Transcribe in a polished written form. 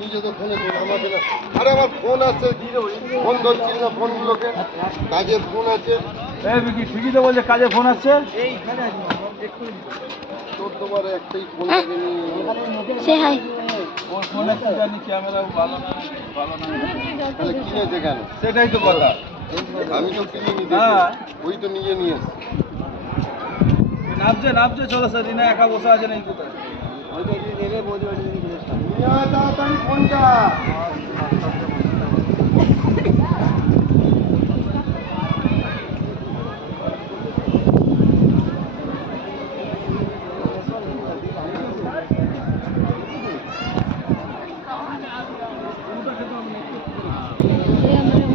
নিজে তো ফোনে আমাকে না। আরে আমার ফোন আছে, ফোন ধরছিস না ফোনগুলোকে, কাজের ফোন আছে। ঠিকই তো বলছে কাজে ফোন আসছে। তোর তোমার একটাই ফোন থেকে সে হাই ওর ফোন আসছে জানি ক্যামেরাও ভালো না তাহলে কিনেছে কেন? সেটাই তো কথা। আমি তো কিনে নিতে, হ্যাঁ। ওই তো নিজে নিয়ে এসছি। নামছে চলো স্যার, রিনা একা বসে আছে নাকি কোথায়? নিয়ে আয় তাড়াতাড়ি ফোনটা। সে আমরা